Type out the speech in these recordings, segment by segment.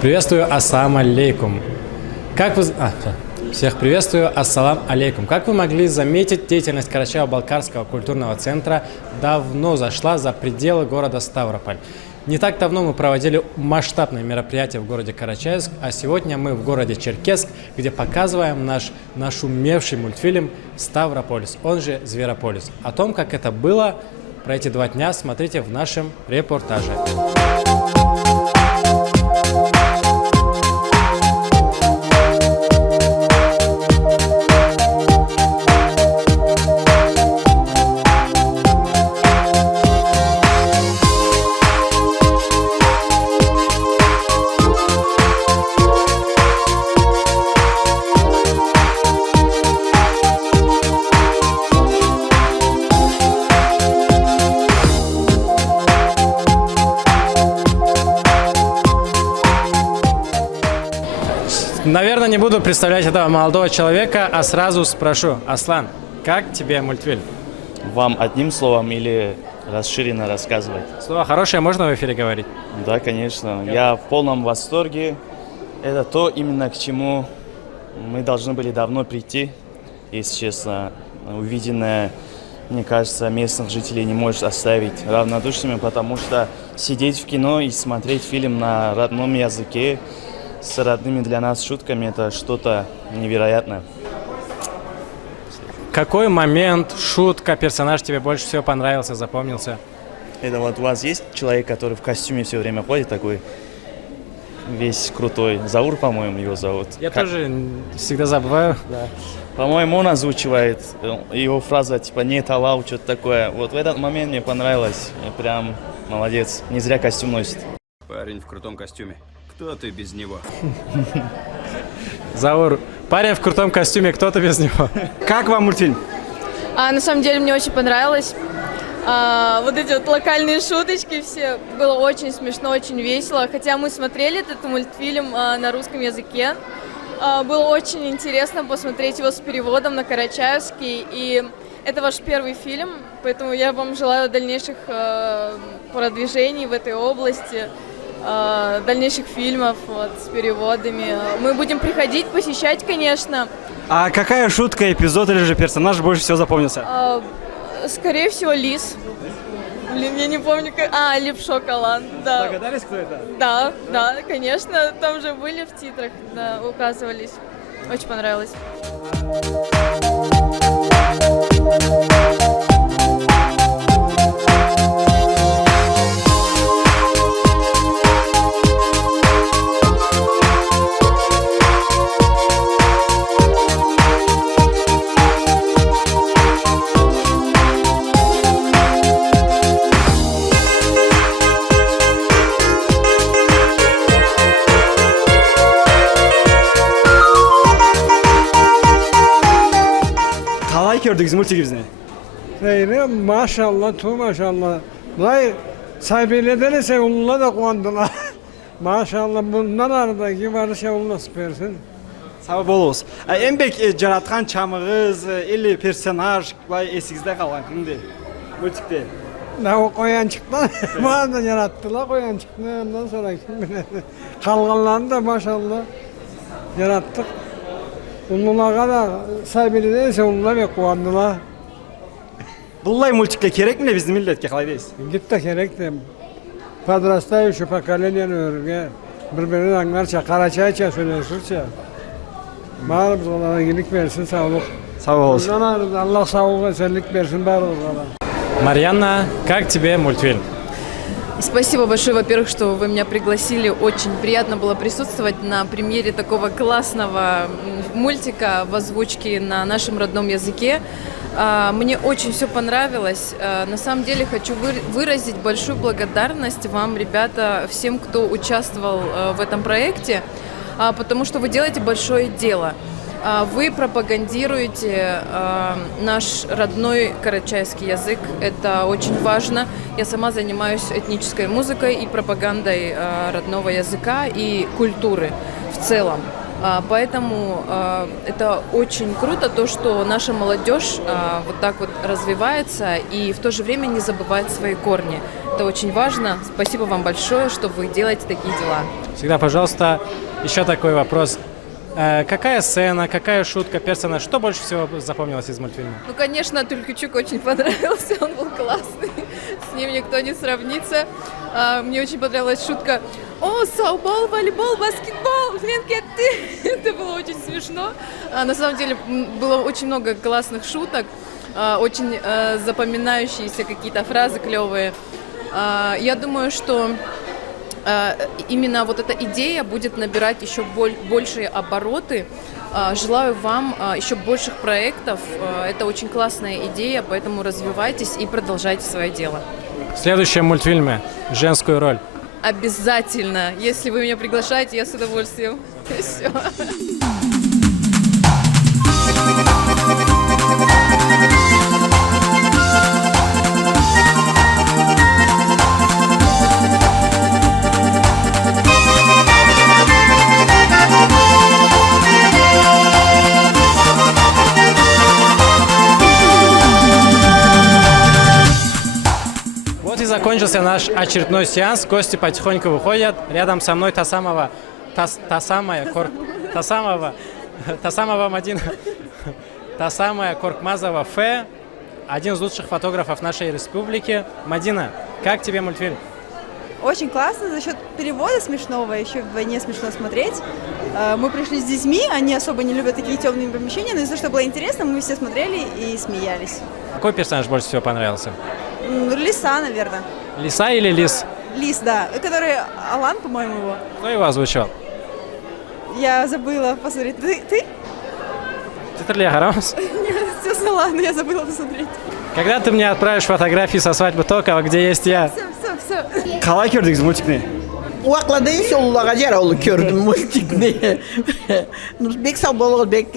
Приветствую, ассалам алейкум. Как вы... Всех приветствую, ассалам алейкум. Как вы могли заметить, деятельность Карачаево-Балкарского культурного центра давно зашла за пределы города Ставрополь. Не так давно мы проводили масштабное мероприятие в городе Карачаевск, а сегодня мы в городе Черкесск, где показываем наш нашумевший мультфильм «Ставрополис», он же «Зверополис». О том, как это было, про эти 2 дня смотрите в нашем репортаже. Наверное, не буду представлять этого молодого человека, а сразу спрошу. Аслан, как тебе мультфильм? Вам одним словом или расширенно рассказывать? Слово хорошее можно в эфире говорить? Да, конечно. Я в полном восторге. Это то, именно к чему мы должны были давно прийти. Если честно, увиденное, мне кажется, местных жителей не может оставить равнодушными, потому что сидеть в кино и смотреть фильм на родном языке с родными для нас шутками – это что-то невероятное. Какой момент, шутка, персонаж тебе больше всего понравился, запомнился? Это вот у вас есть человек, который в костюме все время ходит, такой весь крутой. Заур, по-моему, его зовут. Я тоже всегда забываю. Да. По-моему, он озвучивает его фраза типа «нет алау», что-то такое. Вот в этот момент мне понравилось. Я прям молодец. Не зря костюм носит. Парень в крутом костюме. Кто ты без него? Заур, парень в крутом костюме, кто-то без него. Как вам мультфильм? На самом деле мне очень понравилось. Вот эти вот локальные шуточки все. Было очень смешно, очень весело. Хотя мы смотрели этот мультфильм на русском языке. Было очень интересно посмотреть его с переводом на карачаевский. И это ваш первый фильм, поэтому я вам желаю дальнейших продвижений в этой области. Дальнейших фильмов вот, с переводами. Мы будем приходить, посещать, конечно. А какая шутка, эпизод или же персонаж больше всего запомнился? Скорее всего, Лис. Блин, я не помню, как... Липшок Алан, да. Догадались, кто это? Да, конечно, там же были в титрах, да, указывались. Очень понравилось. Қалай көрдіңіз мультигімізді? Maşallah, tu maşallah. Vay, sahibiyle ise onunla da kuandılar. Maşallah, bundan aradaki barış yolu nasip versin. Сау болыңыз. Еңбек жаратқан чамығыз или персонаж есіңізде қалған кімде? Мультикте. Ne o koyan çıktı, bana da yarattılar koyan çıktı. Ondan sonra kim bilir. Kalganlarını da maşallah yarattık. Onlara da sahibiyle ise onunla bir kuandılar. Бұлай мультикке керек ме біздің миллетке, қалай дейсіз? Git de gerek de Padrastay şu pakalenen örgü birbirini anlarça, Karaçayça söyleşirse mağlup onlara iyilik versin, sağlık. Сау болыңыз. Ondan Allah sağlık, esenlik versin bari onlara. Марьяна, как тебе мультфильм? Спасибо большое, во-первых, что вы меня пригласили. Очень приятно было присутствовать на премьере такого классного мультика в озвучке на нашем родном языке. Мне очень все понравилось. На самом деле хочу выразить большую благодарность вам, ребята, всем, кто участвовал в этом проекте, потому что вы делаете большое дело. Вы пропагандируете наш родной карачаевский язык. Это очень важно. Я сама занимаюсь этнической музыкой и пропагандой родного языка и культуры в целом. Поэтому это очень круто, то, что наша молодежь вот так вот развивается и в то же время не забывает свои корни. Это очень важно. Спасибо вам большое, что вы делаете такие дела. Всегда, пожалуйста, еще такой вопрос. Какая сцена, какая шутка, персонаж, что больше всего запомнилось из мультфильма? Ну, конечно, Тулькичук очень понравился, он был классный, с ним никто не сравнится. Мне очень понравилась шутка: «О, соубол, волейбол, баскетбол, ты!» Это было очень смешно. На самом деле было очень много классных шуток, очень запоминающиеся какие-то фразы клевые. Я думаю, что именно вот эта идея будет набирать еще большие обороты. Желаю вам еще больших проектов. Это очень классная идея, поэтому развивайтесь и продолжайте свое дело. В следующем мультфильме женскую роль. Обязательно. Если вы меня приглашаете, я с удовольствием. Все. Вот и закончился наш очередной сеанс. Гости потихоньку выходят. Рядом со мной та самая Мадина, та самая Коркмазова Фе, один из лучших фотографов нашей республики. Мадина, как тебе мультфильм? Очень классно, за счет перевода смешного, еще вдвойне смешно смотреть. Мы пришли с детьми, они особо не любят такие темные помещения, но из-за того, что было интересно, мы все смотрели и смеялись. Какой персонаж больше всего понравился? Лиса, наверное. Лиса или лис? Лис, да, который Алан, по-моему, его. Кто его озвучивал? Я забыла посмотреть. Ты? Титрлия Харамс. Все, ладно, я забыла посмотреть. Когда ты мне отправишь фотографии со свадьбы Токова, где есть я? Все. Қалай көрдіңіз мультикні? Уақлады соллаға жараулы көрдім мультикні. Бек сау болуңыз, бек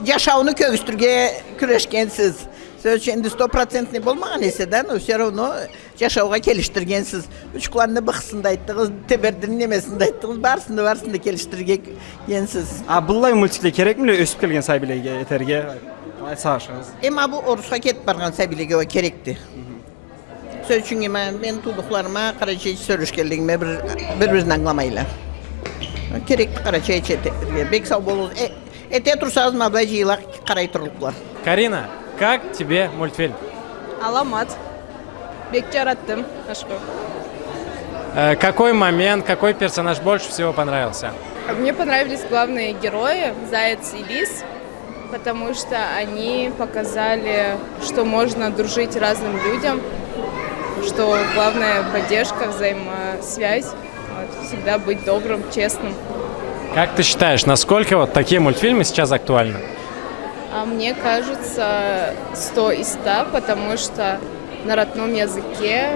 жашауны көгістірге күрешкенсіз. Сөз үшін 100% болмаған есе да, но все равно жашауға келіштіргенсіз. Үшқланны бұқсында айттыңыз, тебердің немесінде айттыңыз, барсында келіштіргенсіз. Бұлай мультикле керек мілі өсіп келген сәбилеге етерге? Қалай сағышыңыз? Ема бұл орысқа кетіп барған сәбилеге керекті. Söz için ben tutuklarıma Karaçay sörüşkerliğime bir anlamayla. Gerekli Karaçay çetirge. Bek sağ bolunuz. Ete tursanız mablacıyla karay turluklar. Карина, как тебе мультфильм? Аламат. Бек жараттым, ашкы. Какой момент, какой персонаж больше всего понравился? Мне понравились главные герои, Заяц и Лис, потому что они показали, что можно дружить разным людям, что главная поддержка, взаимосвязь, всегда быть добрым, честным. Как ты считаешь, насколько вот такие мультфильмы сейчас актуальны? А мне кажется, 100 из 100, потому что на родном языке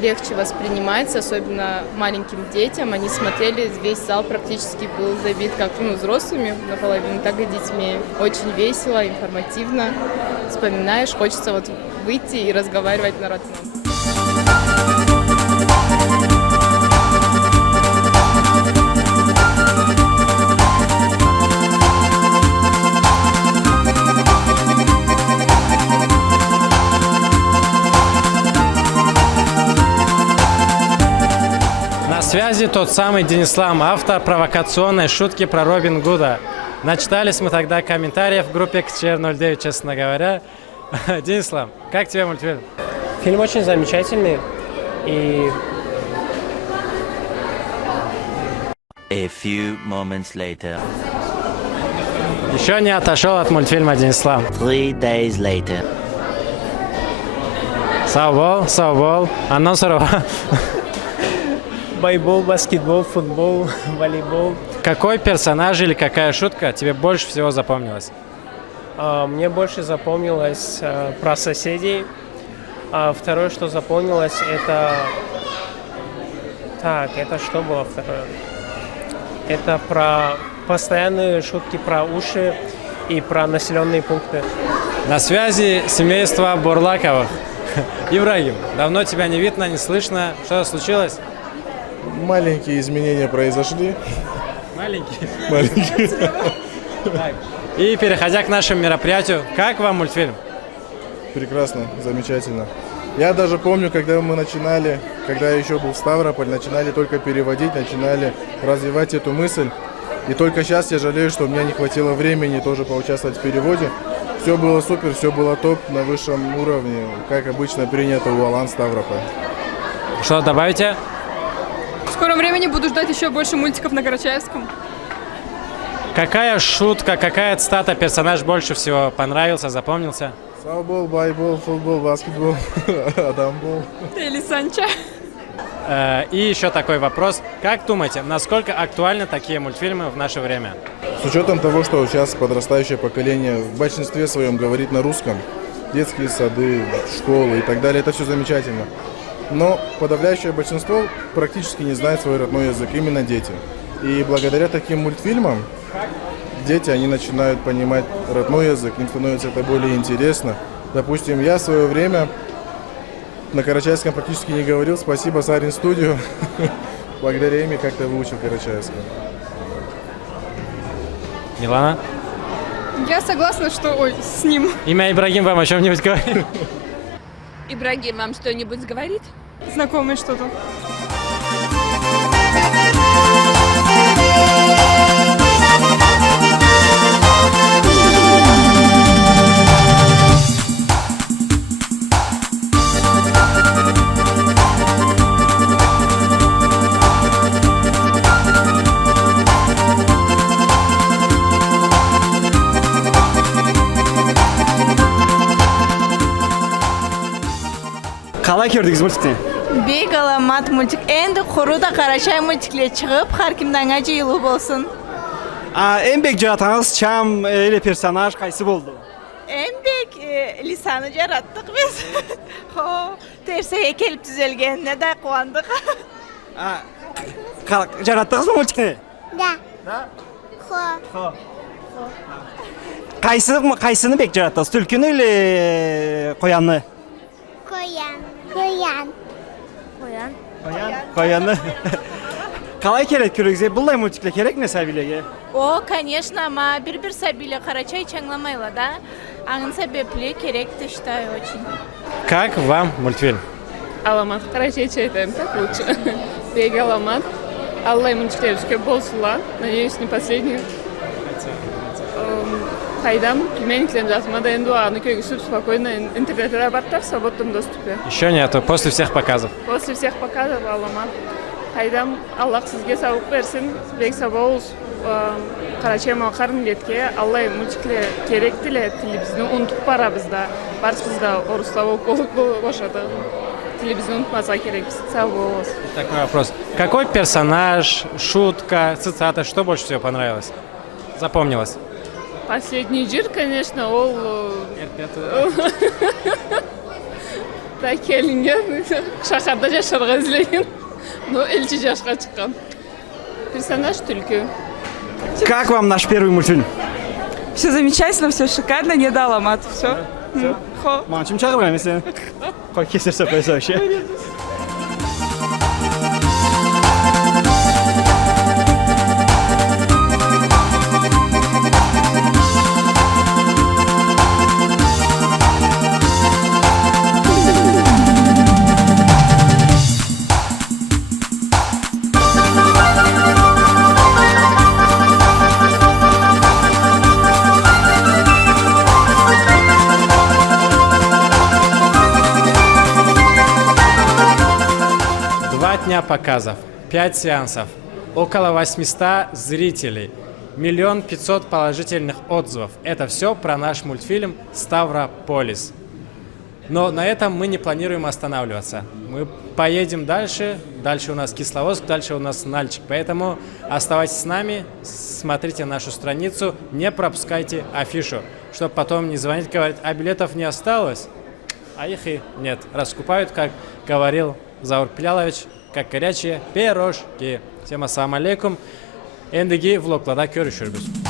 легче воспринимается, особенно маленьким детям. Они смотрели, весь зал практически был забит как взрослыми наполовину, так и детьми. Очень весело, информативно. Вспоминаешь, хочется вот выйти и разговаривать на родном. На связи тот самый Денислам, автор провокационной шутки про Робин Гуда. Начитались мы тогда комментариев в группе КЧР-09, честно говоря. Денислам, как тебе мультфильм? Фильм очень замечательный и... A few moments later. Еще не отошел от мультфильма Денислам. 3 days later. Сау бол, анонс сұрауға. Байбол, баскетбол, футбол, волейбол. Какой персонаж или какая шутка тебе больше всего запомнилась? Мне больше запомнилось про соседей. Второе, что запомнилось, это... Так, это что было второе? Это про постоянные шутки про уши и про населенные пункты. На связи семейство Бурлаковых. Ибрагим, давно тебя не видно, не слышно. Что случилось? Маленькие изменения произошли. Маленький. Маленький. Так. И переходя к нашему мероприятию, как вам мультфильм? Прекрасно, замечательно. Я даже помню, когда мы начинали, когда я еще был в Ставрополь, начинали только переводить, начинали развивать эту мысль. И только сейчас я жалею, что у меня не хватило времени тоже поучаствовать в переводе. Все было супер, все было топ, на высшем уровне, как обычно принято у Алан Ставрополь. Что добавите? В скором времени буду ждать еще больше мультиков на Карачаевском. Какая шутка, какая цитата, персонаж больше всего понравился, запомнился? Саубол, байбол, футбол, баскетбол, адамбол. Или Санча. И еще такой вопрос. Как думаете, насколько актуальны такие мультфильмы в наше время? С учетом того, что сейчас подрастающее поколение в большинстве своем говорит на русском, детские сады, школы и так далее, это все замечательно. Но подавляющее большинство практически не знает свой родной язык, именно дети. И благодаря таким мультфильмам дети, они начинают понимать родной язык, им становится это более интересно. Допустим, я в свое время на карачаевском практически не говорил, спасибо Сарин студию, благодаря им я как-то выучил карачаевский. Милана? Я согласна, что... Ой, с ним. Имя Ибрагим вам о чем-нибудь говорит? Ибрагим вам что-нибудь говорит? Знакомое что-то. Қалай көрдіңіз мультикті? Бек аламат мультик. Енді құруда Қарачай мультикле шығып, har kimden жиылу болсын. En бек жаратаңыз чам или персонаж қайсы болды? En bek lisanı yarattık biz. Terseye kelip düzelgenine de kuandık. Жараттыңыз ба мультикті? Да. Қайсыны бек жараттыңыз? Түлкіні или қоянны? Қоянны. Қалай керек көріңізге? Бұлдай мультикле керек не сәбилеге? O, конечно, ama bir sabiyle Карачай чаңламайла, да? Аңын себепле керек-то, считаю, очень. Как вам мультфильм? Аламат. Карачай чайтаем, так лучше. Бек аламат. Аллай мультиклерушке болсула. Надеюсь, не последний. Қайдам, племянниклерім жасымада енді оғаны көгісіп спокойно интернеттерде бартар в свободном доступе. Еще нету, после всех показов. После всех показов аламат. Қайдам, Аллах сізге сауық берсін, бек сабауыз Қарачай мақарын бетке, Аллай мультиклер керек тілі бізді ұнтып барабыз да, барсыз да орыста болып қошады. Тілі бізді ұнтмаса керек, сау болыңыз. Такой вопрос. Какой персонаж, шутка, цитата, что больше всего понравилось? Запомнилось? Последний жир, конечно, ол... Так келінген, шақарда жашарға ізлеген, но элчи жашқа шыққан. Персонаж түлкі. Как вам наш первый мультфильм? Все замечательно, все шикарно, не дала мат, все. Маңчым чағыр әмесен? Қой кесерсе қойса вообще. Дня показов, 5 сеансов, около 800 зрителей, 1 500 000 положительных отзывов. Это все про наш мультфильм «Ставрополис». Но на этом мы не планируем останавливаться. Мы поедем дальше. Дальше у нас Кисловодск, дальше у нас Нальчик. Поэтому оставайтесь с нами, смотрите нашу страницу, не пропускайте афишу, чтобы потом не звонить, говорить, а билетов не осталось, а их и нет. Раскупают, как говорил Заур Пилялович, как горячие пирожки. Всем ассаламу алейкум. Эндиги влогларда көрüşürüz.